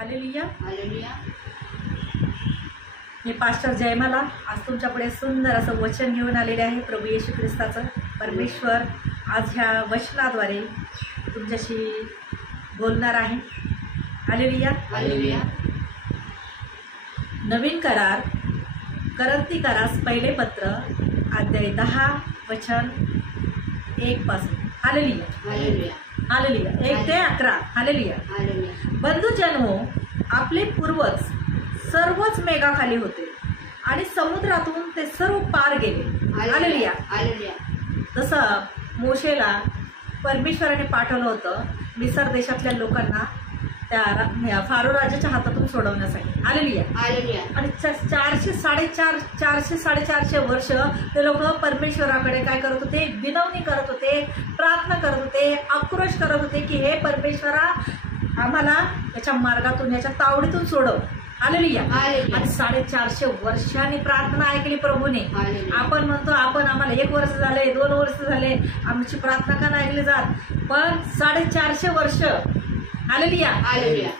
Hallelujah हालेलुया. मी pastor Jaymala आज तुमच्यापुढे सुंदर असं वचन घेऊन आलेले आहे प्रभू येशू ख्रिस्ताचं. परमेश्वर आज ह्या वचनाद्वारे तुमच्याशी बोलणार आहे. हालेलुया. हालेलुया. नवीन करार करंथीकरास पहिले पत्र अध्याय 10 वचन 1 पासून. Hallelujah hallelujah. हालेलुया 1 ते 11. हालेलुया. हालेलुया. बंधुजनो, आपले पूर्वज सर्वच मेघाखाली होते आणि समुद्रातून ते सर्व पार गेले. हालेलुया. हालेलुया. जसं मोशेला परमेश्वराने पाठवलं होतं मिसर देशातल्या लोकांना त्या फारो राजाच्या हातातून सोडवण्यासाठी. हालेलुया. हालेलुया. आणि 400-450 वर्ष ते लोक परमेश्वराकडे काय करत होते? विनवणी करत होते, प्रार्थना करत होते, आक्रोश करत होते की हे परमेश्वरा आम्हाला याच्या मार्गातून याच्या तावडीतून सोडव. हालेलुया. आणि 450 वर्षांनी प्रार्थना ऐकली प्रभूने. आपण म्हणतो आपण आम्हाला 1 वर्ष झाले, 2 वर्ष झाले, आमची प्रार्थना का नाही ऐकली जात? पण 450 वर्ष. हालेलुया.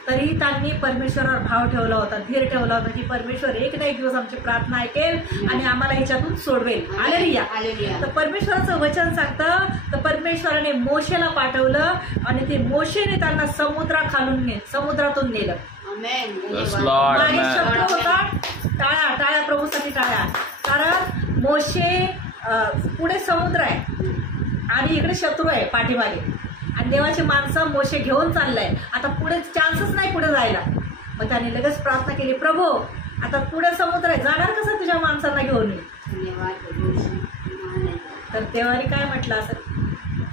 तरी त्यांनी परमेश्वरावर भाव ठेवला होता, धीर ठेवला होता की परमेश्वर एक ना एक दिवस आमची प्रार्थना ऐकेल आणि आम्हाला ह्याच्यातून सोडवेल. हालेलुया. तर परमेश्वराचं वचन सांगतं तर परमेश्वराने मोशेला पाठवलं आणि ते मोशेने त्यांना समुद्रातून नेलं. मागे शत्रू होता, टाळ्या प्रभूसाठी टाळ्या. कारण मोशे पुढे समुद्र आहे आणि इकडे शत्रू आहे पाठीमागे आणि देवाची माणसं मोशे घेऊन चाललाय. आता पुढे चान्सच नाही पुढे जायला. मग त्याने लगेच प्रार्थना केली, प्रभू आता पुढे समुद्र आहे, जाणार कसं तुझ्या माणसांना घेऊन मी? तर देवाने काय म्हटलं असं,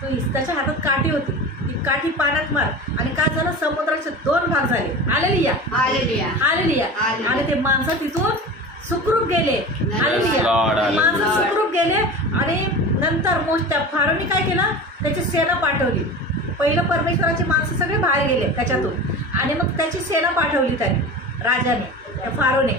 तू त्याच्या हातात काठी होती, ती काठी पाण्यात मार. आणि काय झालं? समुद्राचे 2 भाग झाले. हालेलुया. हालेलुया. हालेलुया. आणि ते माणसं तिथून सुखरूप गेले. हालेलुया. माणसं सुखरूप गेले आणि नंतर त्या फारोने काय केलं? त्याची सेना पाठवली. पहिलं परमेश्वराची माणसं सगळे बाहेर गेले त्याच्यातून आणि मग त्याची सेना पाठवली त्याने, राजाने, त्या फारोने.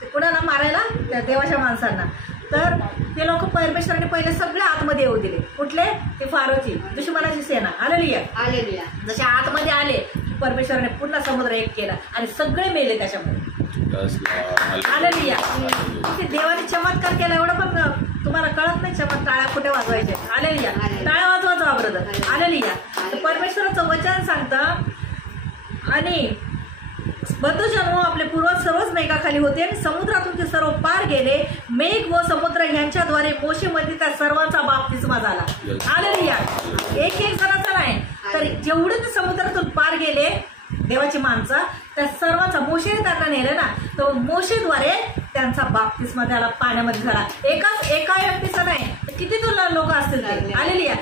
ते कुणाला मारायला? त्या देवाच्या माणसांना. तर ते लोक परमेश्वराने पहिले सगळे आतमध्ये येऊ दिले. कुठले? ते फारोची दुश्मनाची सेना. हालेलुया. हालेलुया. जसे आतमध्ये आले परमेश्वराने पुन्हा समुद्र एक केला आणि सगळे मेले त्याच्यामध्ये. हालेलुया. ते देवाने चमत्कार केला एवढं पण तुम्हाला कळत नाही. टाळ्या कुठे वाजवायचे? हालेलुया. टाळ्या वाजवायचा ब्रदर. हालेलुया. परमेश्वराचं वचन सांगतं आणि बंधुजनो, आपले पूर्वज सर्वच मेघाखाली होते आणि समुद्रातून ते सर्व पार गेले. मेघ व समुद्र यांच्याद्वारे मोशेमध्ये त्या सर्वांचा बाप्तिस्मा झाला. हालेलुया. एक जणांचा नाही, तर जेवढे ते समुद्रातून पार गेले देवाची माणसं, त्या सर्वांचा मोशेने त्यांना नेलं ना, तर मोशेद्वारे त्यांचा बाप्तिस्मा त्याला पाण्यामध्ये झाला. एका व्यक्तीचा नाही, किती तुला लोक असतील ते. हालेलुया.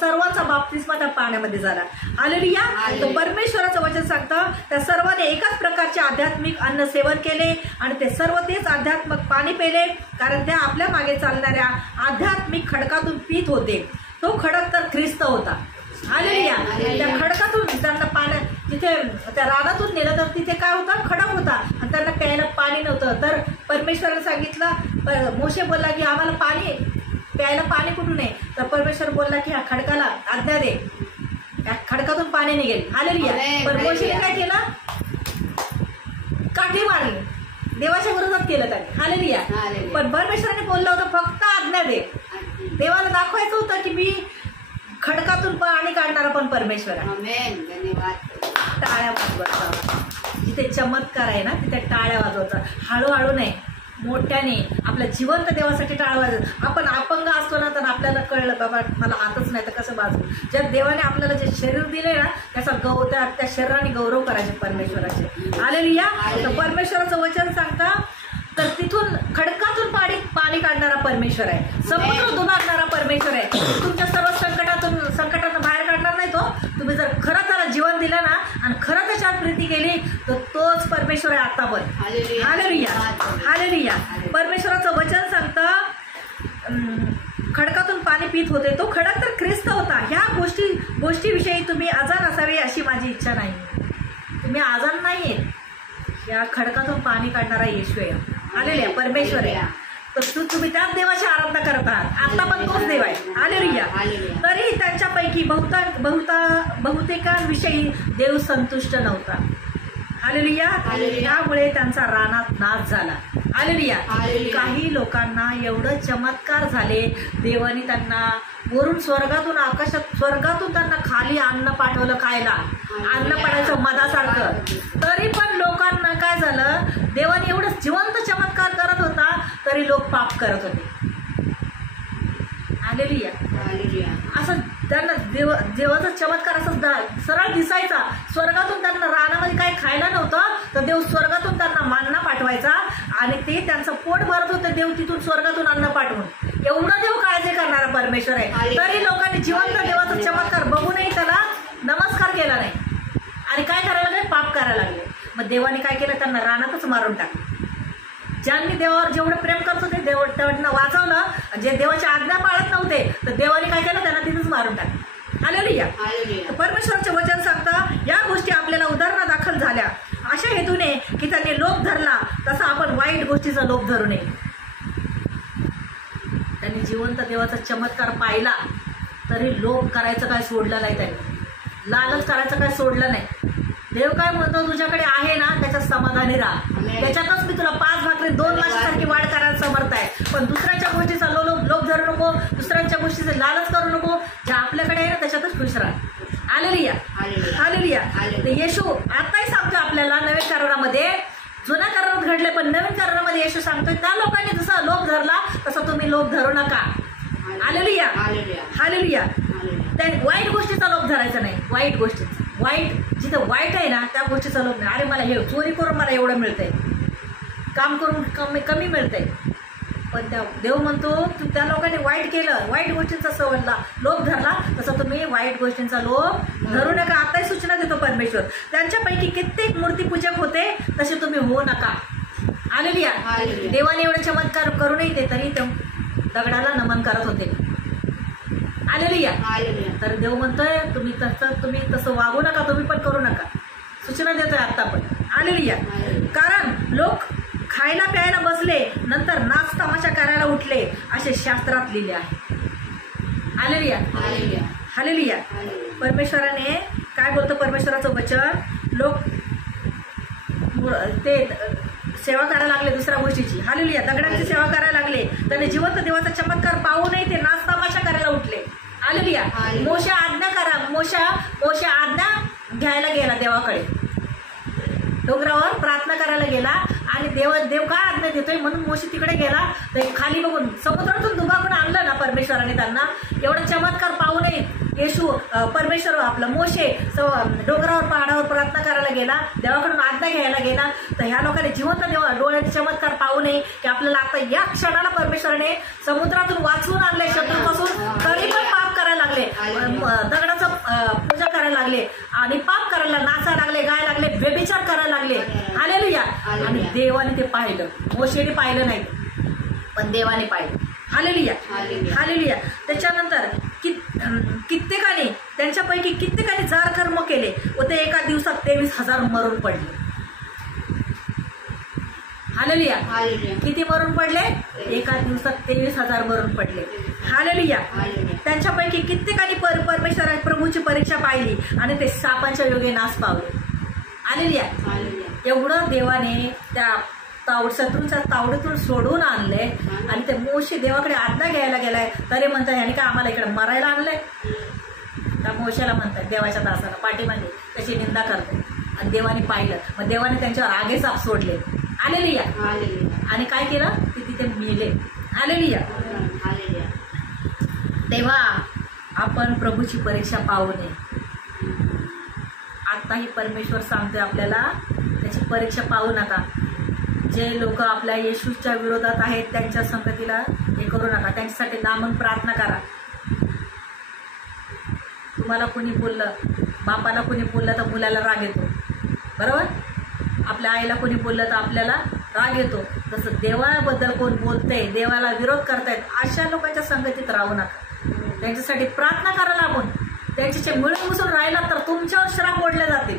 सर्वांचा बाप्तिस्मा त्या पाण्यामध्ये झाला. हालेलुया. तर परमेश्वराचं वचन सांगतं त्या सर्वांनी एकाच प्रकारचे आध्यात्मिक अन्न सेवन केले आणि ते सर्व तेच आध्यात्मिक पाणी पेले, कारण त्या आपल्या मागे चालणाऱ्या आध्यात्मिक खडकातून पीत होते. तो खडक तर ख्रिस्त होता. हालेलुया. त्या खडकातून त्यांना जिथे त्या रानातून नेलं तर तिथे काय होतं? खडक होता आणि त्यांना प्यायला पाणी नव्हतं. तर परमेश्वराने सांगितलं, मोशे बोलला की आम्हाला प्यायला पाणी कुठून आहे? तर परमेश्वर बोलला की ह्या खडकाला आज्ञा दे, त्या खडकातून पाणी निघेल. हालेलुया. पण मोशेने काय केलं? काठी मारली, देवाच्या विरोधात केलं त्याने. हालेलुया. पण परमेश्वराने बोललं होतं फक्त आज्ञा दे. देवाला दाखवायचं होतं की मी खडकातून पाणी काढणारा पण परमेश्वर आहे. टाळ्या वाजवायचा. जिथे चमत्कार आहे ना तिथे टाळ्या वाजवायचा. हळूहळू नाही, मोठ्याने आपल्या जिवंत देवासाठी टाळ्या वाजवत. आपण अपंग असतो ना तर आपल्याला कळलं बाबा मला हातच नाही तर कसं वाजवू. ज्या देवाने आपल्याला जे शरीर दिले ना त्याचा त्या शरीराने गौरव करायचे परमेश्वराचे. हालेलुया. तर परमेश्वराचं वचन सांगता तर तिथून खडकातून पाणी काढणारा परमेश्वर आहे, समुद्र दुभागणारा परमेश्वर आहे. तुमच्या सर्व संकटातून बाहेर काढणार नाही तो. तुम्ही जर खरं त्याला जीवन दिलं ना आणि खरं त्याच्यात प्रीती केली तर तोच परमेश्वर आहे आता पण. हालेलुया. हालेलुया. परमेश्वराचं वचन सांगतं खडकातून पाणी पित होते. तो खडक तर ख्रिस्त होता. ह्या गोष्टीविषयी तुम्ही अजाण असावे अशी माझी इच्छा नाही. तुम्ही अजाण नाहीये. या खडकातून पाणी काढणारा येशू आहे. हालेलुया. परमेश्वर आहे. तर तुम्ही त्याच देवाची आराधना करत आहात. आता पण तोच देव आहे. हालेलुया. तरी त्यांच्यापैकी बहुतेकांविषयी देव संतुष्ट नव्हता. हालेलुया. त्यामुळे त्यांचा रानात नाश झाला. हालेलुया. काही लोकांना एवढं चमत्कार झाले, देवाने त्यांना वरून स्वर्गातून त्यांना खाली अन्न पाठवलं खायला, अन्न पडायचं मधासारखं. तरी पण लोकांना काय झालं, देवाने एवढं जिवंत चमत्कार करत होता तरी लोक पाप करत होते. हालेलुया. असं त्यांना देवाचा चमत्कार असं सरळ दिसायचा. स्वर्गातून त्यांना रानामध्ये काही खायला नव्हतं तर देव स्वर्गातून त्यांना मान्ना पाठवायचा आणि ते त्यांचं पोट भरत होतं. देव तिथून स्वर्गातून अन्न पाठवून. एवढं देव काळजी करणारा परमेश्वर आहे. तरी लोकांनी जिवंत देवाचा चमत्कार बघूनही त्याला नमस्कार केला नाही आणि काय करायला लागले, पाप करायला लागले. मग देवाने काय केलं, त्यांना रानातच मारून टाकलं. ज्यांनी देवावर जेवढं प्रेम करत होते त्यांना वाचवलं. जे देवाची आज्ञा पाळत नव्हते तर देवाने काय केलं, त्यांना तिथंच मारून टाकलं. हालेलुया. परमेश्वराचे वचन सांगता या गोष्टी आपल्याला उदाहरणादाखल झाल्या अशा हेतूने की त्यांनी लोभ धरला तसा आपण वाईट गोष्टीचा लोभ धरू नये. त्यांनी जिवंत देवाचा चमत्कार पाहिला तरी लोभ करायचं काय सोडलं नाही, त्यांनी लालच करायचं काय सोडलं नाही. देव काय म्हणतो, तुझ्याकडे आहे ना त्याच्यात समाधानी राहा, त्याच्यातच मी तुला 5 भाकरी 2 लाखासारखी वाढ करायला समर्थ आहे. पण दुसऱ्याच्या गोष्टीचा लोभ धरू नको, दुसऱ्यांच्या गोष्टीचे लालच करू नको. जे आपल्याकडे आहे ना त्याच्यातच खुश राहा. हालेलुया. हालेलुया. येशू आताही सांगतोय आपल्याला नवीन करारामध्ये, जुन्या करारात घडले पण नवीन करारामध्ये येशू सांगतोय त्या लोकांनी जसा लोभ धरला तसा तुम्ही लोभ धरू नका. हालेलुया. हालेलुया. त्या वाईट गोष्टीचा लोभ धरायचा नाही. वाईट गोष्टीचा, वाईट जिथं वाईट आहे ना त्या गोष्टीचा लोभ नाही. अरे मला हे चोरी करून मला एवढं मिळतंय, काम करून कमी मिळतंय. पण त्या देव म्हणतो तू त्या लोकांनी वाईट केलं, वाईट गोष्टींचा सवडला लोभ धरला तसा तुम्ही वाईट गोष्टींचा लोभ धरू नका. आताही सूचना देतो परमेश्वर. त्यांच्यापैकी कित्येक मूर्तीपूजक होते तसे तुम्ही होऊ नका. हालेलुया. देवाने एवढे चमत्कार करूनही ते तरी दगडाला नमन करत होते. हालेलुया. तर देव म्हणतोय तुम्ही तसं वागू नका, तुम्ही पण करू नका. सूचना देतोय आता पण. हालेलुया. कारण लोक खायला प्यायला बसले नंतर नाच तमाशा करायला उठले असे शास्त्रात लिहिले आहे. हालेलुया. हालेलुया. परमेश्वराने काय बोलतो, परमेश्वराचं वचन, लोक ते सेवा करायला लागले दुसऱ्या गोष्टीची. हालेलुया. दगडांची सेवा करायला लागले. त्याने जिवंत देवाचा चमत्कार पाहूनही ते नाच तमाशा करायला उठले. हालेलुया. मोशे आज्ञा घ्यायला गेला देवाकडे, डोंगरावर प्रार्थना करायला गेला आणि देव काय आज्ञा देतोय म्हणून मोशे तिकडे गेला. तर खाली बघून समुद्रातून दुभागून आणलं ना परमेश्वराने त्यांना. एवढा चमत्कार पाहूनही येशू परमेश्वर आपला मोशे डोंगरावर पहाडावर प्रार्थना करायला गेला, देवाकडून आज्ञा घ्यायला गेला. तर ह्या लोकांनी जिवंत डोळ्याचे चमत्कार पाहू नये की आपल्याला आता या क्षणाला परमेश्वराने समुद्रातून वाचवून आणले शत्रूपासून, तरी पण पाप करायला लागले, दगडाचं पूजा करायला लागले आणि पाप करायला, नाचायला लागले, गायला लागले, व्यभिचार करायला लागले. हालेलुया. आणि देवाने ते पाहिलं. मोशेने पाहिलं नाही पण देवाने पाहिलं. हालेलुया. हालेलुया. त्याच्यानंतर कित्येकाने त्यांच्यापैकी कित्येकाने जार कर्म केले व ते एका दिवसात 23,000 मरून पडले. हालेलुया. किती मरून पडले? एका दिवसात 23,000 मरून पडले. हालेलुया. त्यांच्यापैकी कित्येकाने परमेश्वर प्रभूची परीक्षा पाहिली आणि ते सापांच्या योगे नाश पावले. हालेलुया. एवढं देवाने त्या शत्रूंच्या तावडीतून सोडून आणले आणि ते मोशे देवाकडे आज्ञा घ्यायला गेलाय तरी म्हणतात ह्याने काय आम्हाला इकडे मरायला आणलंय. त्या मोशेला म्हणतात देवाच्या दासाला पाठीमागे त्याची निंदा करते. आणि देवाने पाहिलं, मग देवाने त्यांच्यावर आगे साप सोडले. हालेलुया. आणि काय केलं, ते तिथे मेले. हालेलुया. तेव्हा आपण प्रभूची परीक्षा पाहू नये. आताही परमेश्वर सांगतोय आपल्याला त्याची परीक्षा पाहू नका. जे लोक आपल्या येशूच्या विरोधात आहेत त्यांच्या संगतीला हे करू नका. त्यांच्यासाठी लांबून प्रार्थना करा. तुम्हाला कोणी बोललं, बापाला कोणी बोललं तर मुलाला राग येतो, बरोबर. आपल्या आईला कोणी बोललं तर आपल्याला राग येतो. तसं देवाबद्दल कोण बोलतंय, देवाला विरोध करतायत, अशा लोकांच्या संगतीत राहू नका. त्यांच्यासाठी प्रार्थना करा लागून. त्यांच्याचे मिळून मिसळून राहिला तर तुमच्यावर श्राप ओढले जातील.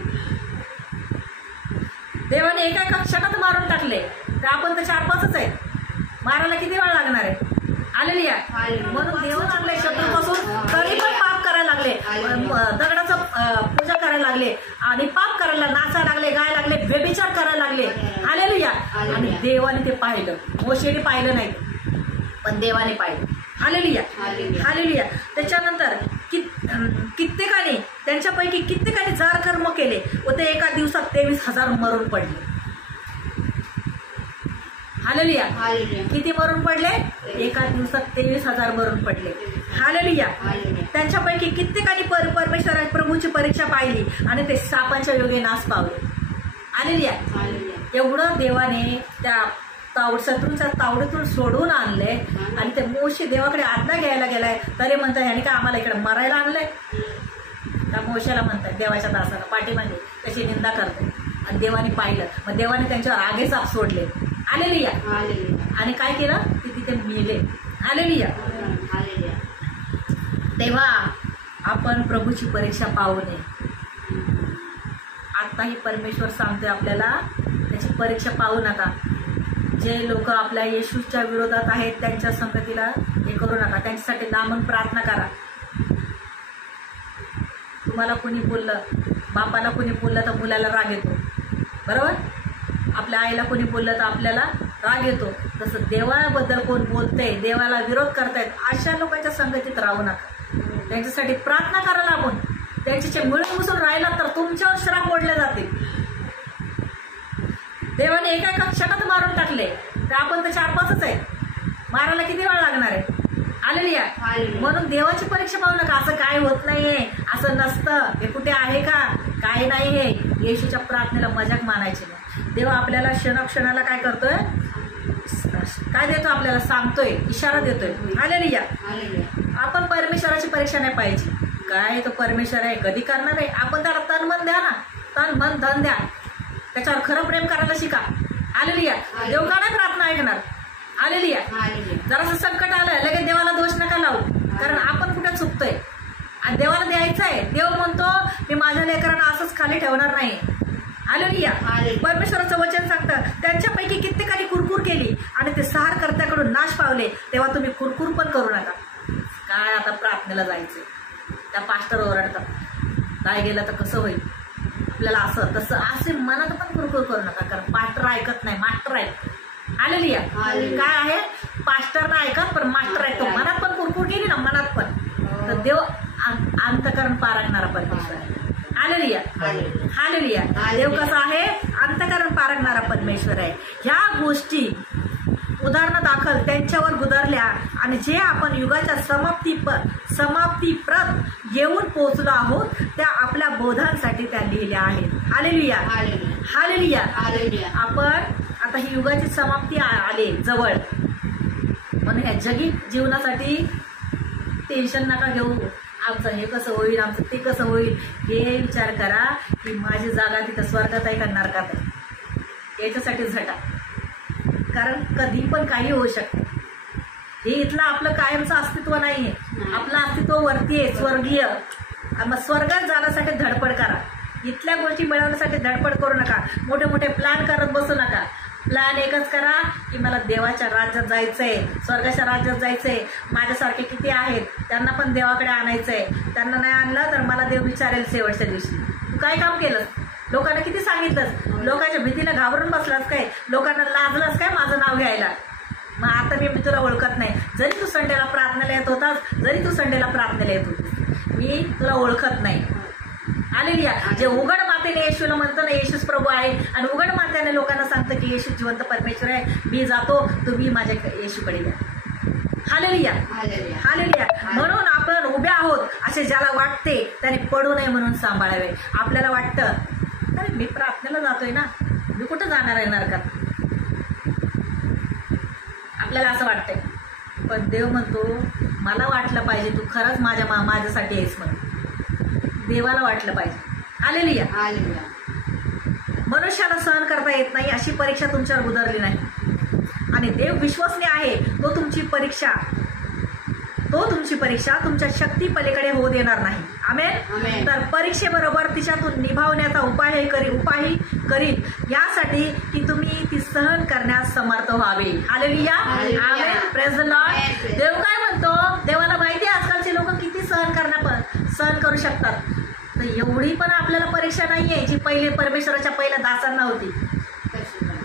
देवाने एका क्षणात मारून टाकले तर आपण तर 4-5च आहे. मारायला किती वेळ लागणार आहे? हालेलुया. म्हणून देवाने आणलंय शत्रूपासून, तरी पण पाप करायला लागले, दगडाचं पूजा करायला लागले आणि पाप करायला, नाचायला लागले, गायला लागले, आणि देवाने ते पाहिलं. मोशेने पाहिलं नाही पण देवाने पाहिलं. Hallelujah hallelujah. त्याच्यानंतर कित्येकाने त्यांच्यापैकी कित्येकाने जार कर्म केले व ते एका दिवसात 23,000 मरून पडले. हालेलुया. किती मरून पडले? एका दिवसात 23,000 मरून पडले. हालेलुया. त्यांच्यापैकी कित्येकाने परमेश्वर प्रभूची परीक्षा पाहिली आणि ते सापांच्या योगे नाश पावले. हालेलुया. एवढं देवाने त्या शत्रूच्या तावडीतून सोडून आणले आणि ते मोशे देवाकडे आज्ञा घ्यायला गेलाय तरी म्हणतात ह्याने का आम्हाला इकडे मरायला आणलंय. त्या मोशेला म्हणतात देवाच्या दासाला पाठीमागे त्याची निंदा करते. आणि देवाने पाहिलं मग देवाने त्यांच्यावर आगे साप सोडले. हालेलुया. आणि काय केलं ते तिथे मेले. हालेलुया. तेव्हा आपण प्रभूची परीक्षा पाहू नये. आताही परमेश्वर सांगतोय आपल्याला त्याची परीक्षा पाहू नका. जे लोक आपल्या येशूच्या विरोधात आहेत त्यांच्या संगतीला हे करू नका. त्यांच्यासाठी लांबून प्रार्थना करा. तुम्हाला कोणी बोललं, बापाला कोणी बोललं तर मुलाला राग येतो, बरोबर. आपल्या आईला कोणी बोललं तर आपल्याला राग येतो. तसं देवाबद्दल कोण बोलतंय, देवाला विरोध करतायत अशा लोकांच्या संगतीत राहू नका. त्यांच्यासाठी प्रार्थना करा लागून. त्यांचे मिळून मिसळून राहिला तर तुमच्यावर श्राप ओढले जातील. देवाने एका क्षणात मारून टाकले तर आपण तर 4-5च आहे. मारायला किती वेळ लागणार आहे. हालेलुया. म्हणून देवाची परीक्षा पाहू नका. असं काय होत नाहीये, असं नसतं, हे कुठे आहे का, काही नाही. हे येशूच्या प्रार्थनेला मजाक मानायची नाही. देव आपल्याला क्षणाला काय करतोय, काय देतो आपल्याला, सांगतोय, इशारा देतोय. हालेलुया. आपण परमेश्वराची परीक्षा नाही पाहिजे. काय तो परमेश्वर आहे, कधी करणार आहे. आपण त्याला तन मन द्या ना, तन मन धन द्या. त्याच्यावर खरं प्रेम करायला शिका. हालेलुया. देव का नाही प्रार्थना ऐकणार. हालेलुया. जरासं संकट आलं लगेच देवाला दोष नका लावू, कारण आपण कुठे चुकतोय आणि देवाला द्यायचं आहे. देव म्हणतो मी माझ्या लेकरांना असंच खाली ठेवणार नाही. हालेलुया. परमेश्वराचं वचन सांगतं त्यांच्यापैकी कित्येकाने कुरकुर केली आणि ते सहारकर्त्याकडून नाश पावले. तेव्हा तुम्ही कुरकुर पण करू नका. काय आता प्रार्थनेला जायचं, त्या पास्टर ओरडतात, नाही गेलं तर कसं होईल, आपल्याला असं तसं असे मनात पण कुरकुर करू नका, कारण पास्टर ऐकत नाही, मास्टर ऐकत. हालेलुया. काय आहे, पास्टर ना ऐकत पण मास्टर ऐकतो. मनात पण कुरकुर केली ना, मनात पण, तर देव अंतकरण पारगणारा परमेश्वर आहे. हालेलुया. हालेलुया. देव कसा आहे, अंतकरण पारगणारा परमेश्वर आहे. ह्या गोष्टी उदाहरण दाखल त्यांच्यावर गुदरल्या आणि जे आपण युगाच्या समाप्तीप्रत येऊन पोहोचलो आहोत त्या आपल्या बोधांसाठी त्या लिहिल्या आहेत. हालेलुया. हालेलुया. आपण आता ही युगाची समाप्ती आली जवळ, म्हणून ह्या जगी जीवनासाठी टेन्शन नका घेऊ. आमचं हे कसं होईल, आमचं ते कसं होईल, हे विचार करा की माझी जागा तिथं स्वर्गात आहे का नरकात आहे. याच्यासाठी झटा, कारण कधी पण काही होऊ शकतं. हे इथलं आपलं कायमचं अस्तित्व नाहीये. आपलं अस्तित्व वरती आहे, स्वर्गीय. मग स्वर्गात जाण्यासाठी धडपड करा. इथल्या गोष्टी मिळवण्यासाठी धडपड करू नका. मोठे मोठे प्लॅन करत बसू नका. प्लॅन एकच करा की मला देवाच्या राज्यात जायचंय, स्वर्गाच्या राज्यात जायचंय. माझ्यासारखे किती आहेत त्यांना पण देवाकडे आणायचंय. त्यांना नाही आणलं तर मला देव विचारेल शेवटच्या दिवशी, तू काय काम केलं, लोकांना किती सांगितलंस, लोकांच्या भीतीला घाबरून बसलास काय, लोकांना लाजलास काय माझं नाव घ्यायला. मग आता मी तुला ओळखत नाही. जरी तू संडेला प्रार्थनेला येत होतास, जरी तू संडेला प्रार्थनेला येत होतीस, मी तुला ओळखत नाही. हालेलुया. जे उघड मातेने येशूला म्हणतो ना येशूच प्रभू आहे, आणि उघड मातेने लोकांना सांगतं की येशू जिवंत परमेश्वर आहे, मी जातो, तुम्ही माझ्या येशूकडे या. हालेलुया. हालेलुया. म्हणून आपण उभ्या आहोत असे ज्याला वाटते त्याने पडू नये म्हणून सांभाळावे. आपल्याला वाटतं अरे मी प्रार्थनेला जातोय ना, मी कुठं जाणार आहे नरकात, आपल्याला असं वाटतंय. पण देव म्हणतो मला वाटलं पाहिजे तू खरंच माझ्यासाठी आहेस म्हणून. देवाला वाटलं पाहिजे. हालेलुया. मनुष्याला सहन करता येत नाही अशी परीक्षा तुमच्यावर उतरली नाही, आणि देव विश्वसनीय आहे. तो तुमची परीक्षा तुमच्या शक्ती पलीकडे होऊ देणार नाही. आमेन. तर परीक्षेबरोबर तिच्यातून निभावण्याचा उपाय करील यासाठी की तुम्ही ती सहन करण्यास समर्थ व्हावे. हालेलुया. आमेन. Praise the lord. देव काय म्हणतो, देवाला माहिती आहे आजकालचे लोक किती सहन करू शकतात. तर एवढी पण आपल्याला परीक्षा नाहीये जी पहिले परमेश्वराच्या पहिल्या दासांना होती.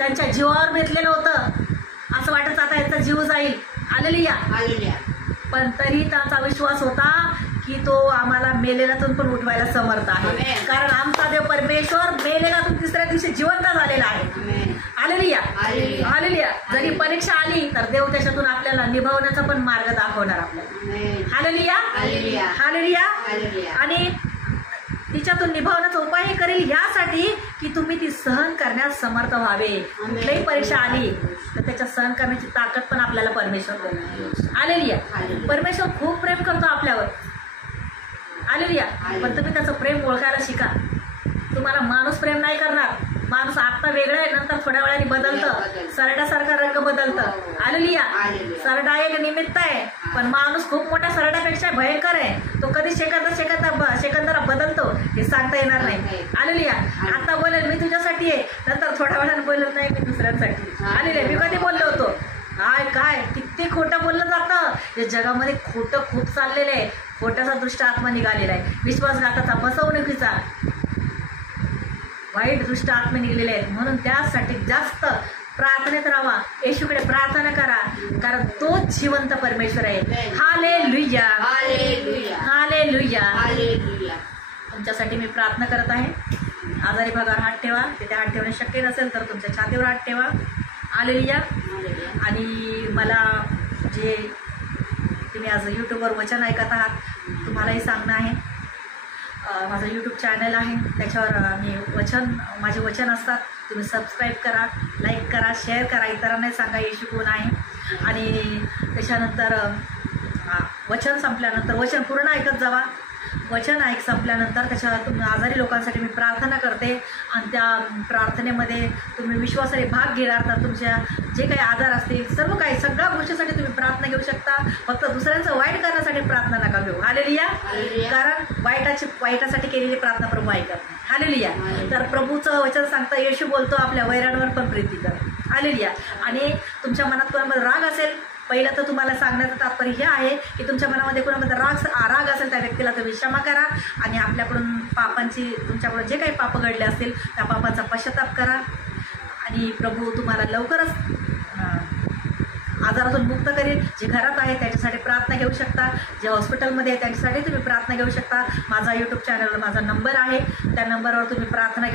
त्यांच्या जीवावर बेतलेलं होतं, असं वाटत आता याचा जीव जाईल. हालेलुया. पण तरी त्यांचा विश्वास होता की तो आम्हाला मेलेल्यातून पण उठवायला समर्थ आहे, कारण आमचा देव परमेश्वर मेलेल्यातून तिसऱ्या दिवशी जिवंत झालेला आहे. हालेलुया. हालेलुया. जरी परीक्षा आली तर देव त्याच्यातून आपल्याला निभावण्याचा पण मार्ग दाखवणार आपल्याला. हालेलुया. हालेलुया. आणि तिच्यातून निभावण्याचा उपाय करेल यासाठी की तुम्ही ती सहन करण्यास समर्थ व्हावे. कुठलीही परीक्षा आली तर त्याच्या सहन करण्याची ताकद पण आपल्याला परमेश्वर देतो. हालेलुया. परमेश्वर खूप प्रेम करतो आपल्यावर. हालेलुया. पण तुम्ही त्याचं प्रेम ओळखायला शिका. तुम्हाला माणूस प्रेम नाही करणार. माणूस आत्ता वेगळं आहे, नंतर थोड्या वेळाने बदलतं, सरड्यासारखा रंग बदलतं. हालेलुया. सरडा एक निमित्त आहे, पण माणूस खूप मोठ्या सरड्यापेक्षा भयंकर आहे. तो कधी सेकंदाला बदलतो हे सांगता येणार नाही. हालेलुया. आता बोलेल मी तुझ्यासाठी आहे, नंतर थोड्या वेळाने बोलत नाही मी दुसऱ्यांसाठी. हालेलुया. मी कधी बोललो होतो? काय किती खोटं बोललं जातं. या जगामध्ये खोटं खूप चाललेलं आहे. खोट्याचा दुष्ट आत्मा निघालेला आहे, विश्वासघाताचा, फसवणुकीचा, वाईट दुष्ट आत्मा निघलेले आहेत. म्हणून त्यासाठी जास्त प्रार्थनेत राहा, येशूकडे प्रार्थना करा, कारण तो जिवंत परमेश्वर आहे. हालेलुया. हालेलुया. तुमच्यासाठी मी प्रार्थना करत आहे. आजारी भागावर हात ठेवा. तिथे हात ठेवणे शक्य नसेल तर तुमच्या छातीवर हात ठेवा. हालेलुया. आणि मला जे तुम्ही आज यूट्यूबवर वचन ऐकत आहात तुम्हालाही सांगणं आहे, माझं यूट्यूब चॅनल आहे, त्याच्यावर माझे वचन असतात. तुम्ही सबस्क्राईब करा, लाईक करा, शेअर करा, इतरांनाही सांगा येशू कोण आहे. आणि त्याच्यानंतर वचन संपल्यानंतर वचन पूर्ण ऐकत जावा. वचन संपल्यानंतर त्याच्या आजारी लोकांसाठी मी प्रार्थना करते आणि त्या प्रार्थनेमध्ये तुम्ही विश्वासाने भाग घेणार तर तुमच्या जे काही आजार असतील सगळ्या गोष्टीसाठी तुम्ही प्रार्थना घेऊ शकता. फक्त दुसऱ्यांचं वाईट करण्यासाठी प्रार्थना नका घेऊ. हालेलुया. कारण वाईटासाठी केलेली प्रार्थना प्रभू ऐकत नाही. हालेलुया. तर प्रभूचं वचन सांगता येशू बोलतो आपल्या वैरांवर पण प्रीती कर. हालेलुया. आणि तुमच्या मनात कोणामध्ये राग असेल, पहिलं तर तुम्हाला सांगण्याचं तात्पर्य हे आहे की तुमच्या मनामध्ये कोणामध्ये राग असेल त्या व्यक्तीला तुम्ही क्षमा करा आणि आपल्याकडून तुमच्याकडून जे काही पापं घडले असतील त्या पापाचा पश्चाताप करा. आणि प्रभू तुम्हाला लवकरच आजारातून मुक्त करेल. जे घरात आहे त्याच्यासाठी प्रार्थना घेऊ शकता, जे हॉस्पिटलमध्ये आहे त्यांच्यासाठी तुम्ही प्रार्थना घेऊ शकता. माझा यूट्यूब चॅनलवर माझा नंबर आहे, त्या नंबरवर तुम्ही प्रार्थना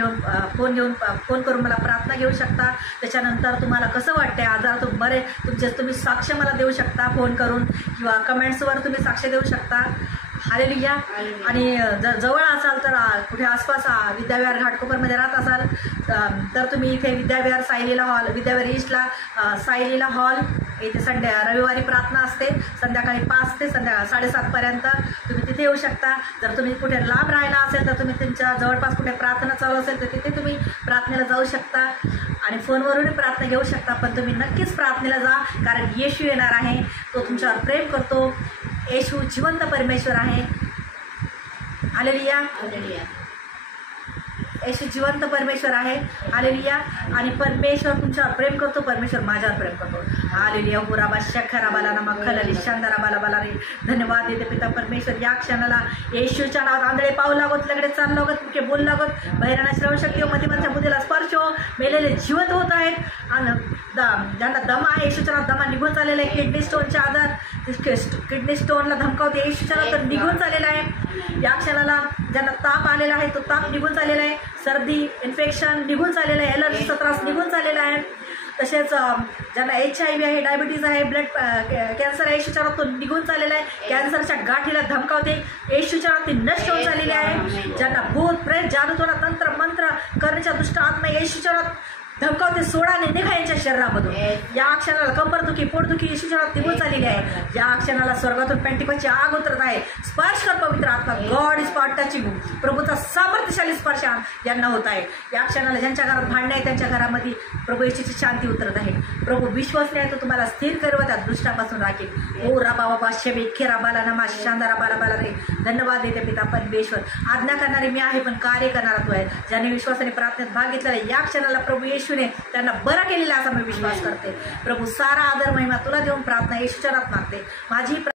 फोन करून मला प्रार्थना घेऊ शकता. त्याच्यानंतर तुम्हाला कसं वाटतंय आजारातून बरे तुम्ही साक्ष मला देऊ शकता फोन करून, किंवा कमेंट्सवर तुम्ही साक्ष देऊ शकता. हालेलुया. आणि जर जवळ असाल तर कुठे आसपास विद्याविहार घाटकोपरमध्ये राहत असाल तर तुम्ही इथे विद्याविहार ईस्टला साईलीला हॉल इथे रविवारी प्रार्थना असते. संध्याकाळी 5 ते 7:30 तुम्ही तिथे येऊ शकता. जर तुम्ही कुठे लांब राहायला असेल तर तुम्ही तुमच्या जवळपास कुठे प्रार्थना चालू असेल तर तिथे तुम्ही प्रार्थनेला जाऊ शकता आणि फोनवरूनही प्रार्थना घेऊ शकता. पण तुम्ही नक्कीच प्रार्थनेला जा, कारण येशू येणार आहे. तो तुमच्यावर प्रेम करतो. येशू जिवंत परमेश्वर आहे. हालेलुया. येशू जिवंत परमेश्वर आहे. हालेलुया. आणि परमेश्वर तुमच्यावर प्रेम करतो, परमेश्वर माझ्यावर प्रेम करतो. हालेलुया. हुराबा शखराबाला नमा खलली शांदाराबाला बाला रे. धन्यवाद देते पिता परमेश्वर. या क्षणाला येशूच्या नावात आंधळे पाहू लागत, लगडे चालू लागत, मुके बोलू लागत, बहिराणा श्रवणशक्ती व मतिमनच्या बुद्धीला स्पर्श हो. मेलेले जिवंत होत आहेत आणि ज्यांना दमा आहे येशूच्या नावात दमा निघून चाललेला आहे. किडनी स्टोनचे आजार, किडनी स्टोनला धमकावते येशूच्या नावात निघून चाललेला आहे. या क्षणाला ज्यांना ताप आलेला आहे तो ताप निघून चाललेला आहे. सर्दी इन्फेक्शन निघून चाललेलं आहे. ॲलर्जीचा त्रास निघून चाललेला आहे. तसेच ज्यांना HIV आहे, डायबिटीज आहे, ब्लड कॅन्सर आहे, येशूच्या नावात तो निघून चाललेला आहे. कॅन्सरच्या गाठीला धमकावते येशूच्या नावात ती नष्ट होऊन चाललेली आहे. ज्यांना भूत प्रेत जादूटोणा तंत्र मंत्र करण्याच्या दुष्ट आत्मा येशूच्या नावात धमकावते सोडाने निघा यांच्या शरीरामधून. या क्षणाला कंबरदुखी पोटदुखी येशूच्या नावात निघून चाललेली आहे. या क्षणाला स्वर्गातून पेंटिकोची आग उतरत आहे. स्पर्श कर पवित्र आत्मा. God is spot touching. प्रभूचा सामर्थ्यशाली स्पर्श यांना होत आहे. या क्षणाला ज्यांच्या घरात भांडणे आहे त्यांच्या घरामध्ये प्रभू येशूची शांती उतरत आहे. प्रभू विश्वासने आहे तो तुम्हाला स्थिर कर व त्या दृष्टापासून राखील. ओ राबा बाबा शेबे खेरा बाला नमा शांदारा बाला बाला रे. धन्यवाद देते पिता परमेश्वर. आज्ञा करणारे मी आहे पण कार्य करणारा तू आहे. ज्याने विश्वासाने प्रार्थनेत भाग घेतलेला आहे या क्षणाला प्रभू येशूने त्यांना बरा केलेला असा मी विश्वास करते. प्रभू सारा आदर महिमा तुला देऊन प्रार्थना येशूच्या नावात मागते. माझी